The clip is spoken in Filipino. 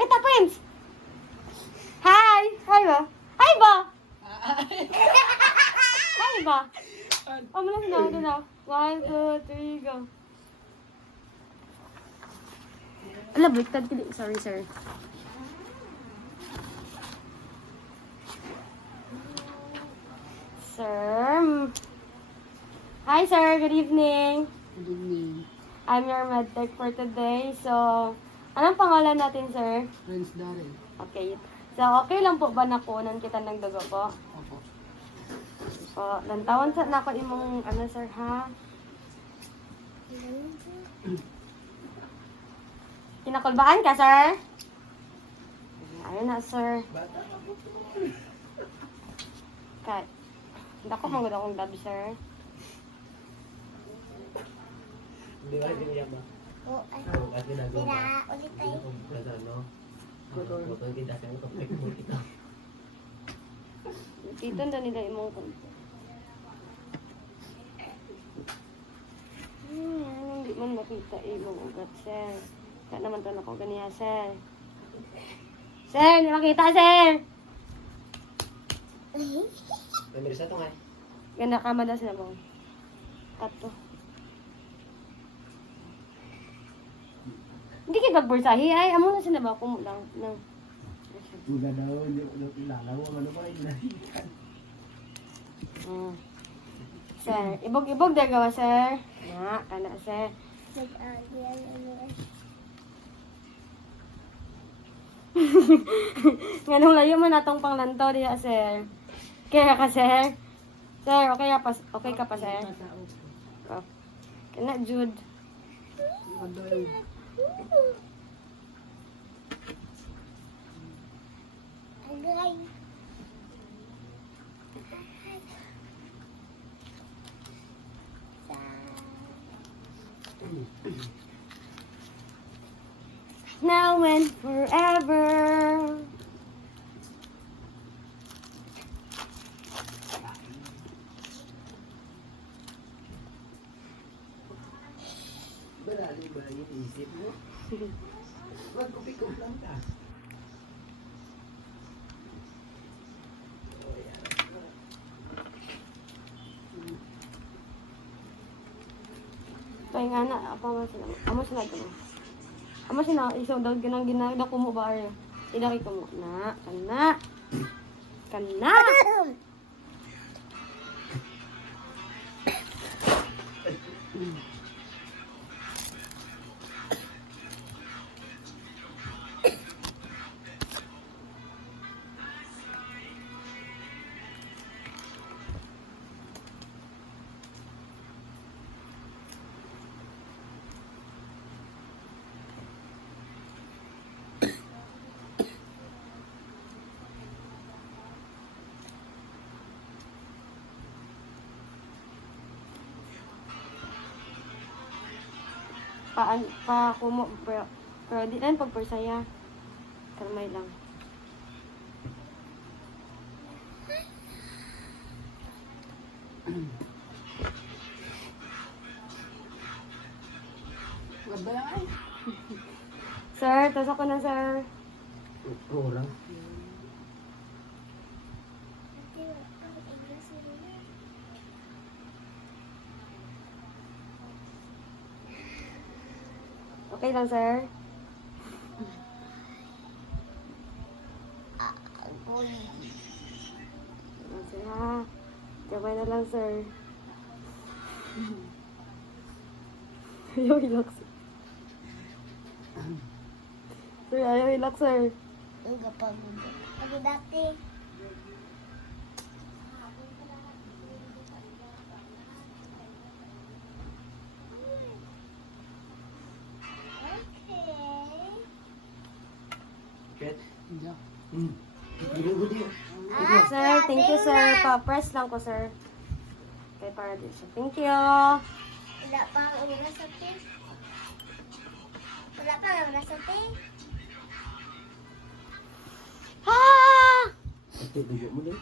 Pakita, Prince! Hi! Hi ba? Hi ba? Hi ba? Oh, malas na. Ito na. 1, 2, 3, go. Ala, baliktad pili. Sorry, sir. Sir. Hi, sir. Good evening. Good evening. I'm your medtech for today. So, anong pangalan natin, sir? Friends Darren. Okay. So, okay lang po ba na kunan kita ng dugo po? Opo. So, lantawan sa na ako imong, ano, sir, ha? Kinakulbaan ka, sir? Ayun na, sir. Kat. Dako, magod akong gabi, sir. Di ba niya ba? Oo, ay. Oo, at ginagawa. Tira, ulit tayo. Ano? Photo kita sa mga kapag mo kita. Dito na nila imong konti. Hindi man makita imong ugat, sir. Kaya naman to ako ganiya, sir. Sir, hindi makita, sir! Namir sa ito nga. Ganda ka madalas na mo. Tato. Hindi kita bursahi ay. Amo na sinaba ko mo lang. Nang. Uga daw, ilalaw ang ano ba ilahikan. Sir, ibog-ibog na gawa, sir. Na, kana, sir. Nag-agyan, ano ay. Nga nung layo man atong panglanto diya, sir. Kaya ka, sir? Sir, okay ka pa, sir? Oh. Kana, Jude. Agay. Now and forever. Barali ba yung isip mo? Magkupikop lang ka. Kaya nga na, amo sila ito. Amo sila, isaw daw ganang ginagda ko mo ba arya? Idaki ko mo. Na, kana. Kana. Pa kumo, pero di lang pagpersaya. Kalmay lang. Wag ba lang ay? Sir, tasok ko na, sir. Oo lang. Okay lang, sir. Agoy. Sir, ha? Gabay na lang, sir. Ayaw hilak, sir. Sir, ayaw hilak, sir. Ang kapagod. Ako dati. Okay. Ket? Diyan. Pinugod yun. Sir, thank you, sir. Pa-press lang ko, sir. Okay, para din siya. Thank you. Wala pa ang oras sa te. Wala pa ang oras sa te. Ha! Ito, dugo mo din.